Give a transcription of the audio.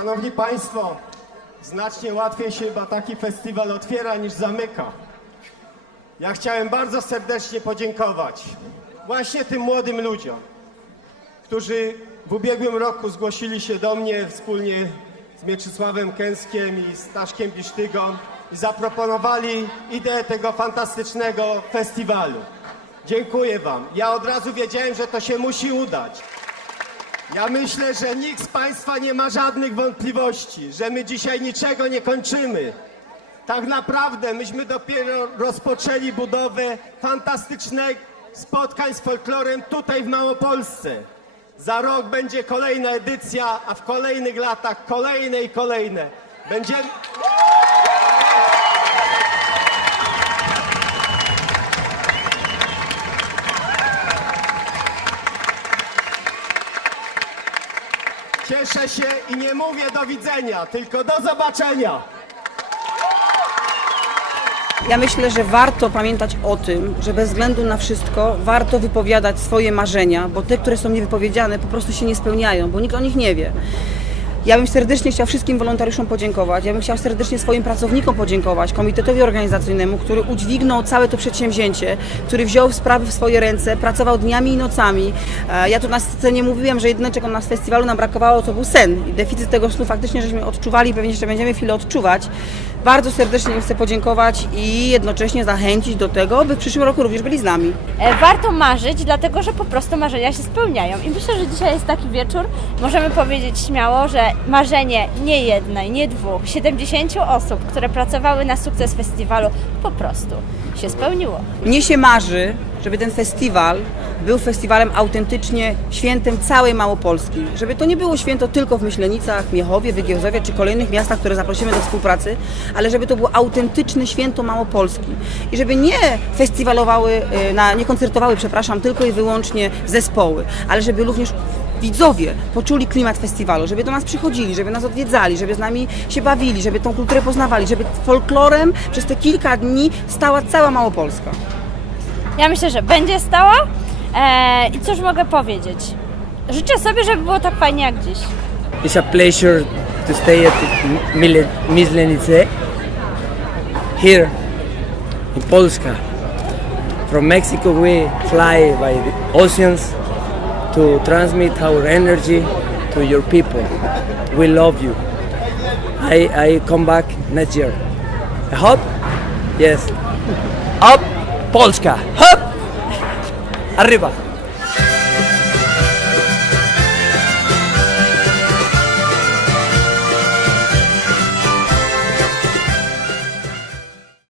Szanowni Państwo, znacznie łatwiej się chyba taki festiwal otwiera niż zamyka. Ja chciałem bardzo serdecznie podziękować właśnie tym młodym ludziom, którzy w ubiegłym roku zgłosili się do mnie wspólnie z Mieczysławem Kęskiem i Staszkiem Bisztygą i zaproponowali ideę tego fantastycznego festiwalu. Dziękuję Wam. Ja od razu wiedziałem, że to się musi udać. Ja myślę, że nikt z Państwa nie ma żadnych wątpliwości, że my dzisiaj niczego nie kończymy. Tak naprawdę myśmy dopiero rozpoczęli budowę fantastycznych spotkań z folklorem tutaj w Małopolsce. Za rok będzie kolejna edycja, a w kolejnych latach kolejne i kolejne. Będziemy... Cieszę się i nie mówię do widzenia, tylko do zobaczenia. Ja myślę, że warto pamiętać o tym, że bez względu na wszystko warto wypowiadać swoje marzenia, bo te, które są niewypowiedziane, po prostu się nie spełniają, bo nikt o nich nie wie. Ja bym serdecznie chciała wszystkim wolontariuszom podziękować. Ja bym chciała serdecznie swoim pracownikom podziękować, komitetowi organizacyjnemu, który udźwignął całe to przedsięwzięcie, który wziął sprawy w swoje ręce, pracował dniami i nocami. E, Ja tu na scenie mówiłam, że jedyne czego na festiwalu nam brakowało to był sen i deficyt tego snu faktycznie żeśmy odczuwali, pewnie jeszcze będziemy chwilę odczuwać. Bardzo serdecznie im chcę podziękować i jednocześnie zachęcić do tego, by w przyszłym roku również byli z nami. E, Warto marzyć, dlatego że po prostu marzenia się spełniają. I myślę, że dzisiaj jest taki wieczór, możemy powiedzieć śmiało, że marzenie nie jednej, nie dwóch, 70 osób, które pracowały na sukces festiwalu, po prostu się spełniło. Mnie się marzy, żeby ten festiwal był festiwalem autentycznie świętem całej Małopolski. Żeby to nie było święto tylko w Myślenicach, Miechowie, Wygiełzowie czy kolejnych miastach, które zaprosimy do współpracy, ale żeby to było autentyczne święto Małopolski. I żeby nie festiwalowały, y, nie koncertowały, przepraszam, tylko i wyłącznie zespoły, ale żeby również widzowie poczuli klimat festiwalu, żeby do nas przychodzili, żeby nas odwiedzali, żeby z nami się bawili, żeby tą kulturę poznawali, żeby folklorem przez te kilka dni stała cała Małopolska. Ja myślę, że będzie stała. E, I cóż mogę powiedzieć? Życzę sobie, żeby było tak fajnie jak dziś. It's a pleasure to stay at Myslenice here in Polska. From Mexico, we fly by the oceans to transmit our energy to your people. We love you. I, I come back next year. I hope? Yes. Up Polska! Hop! Arriba!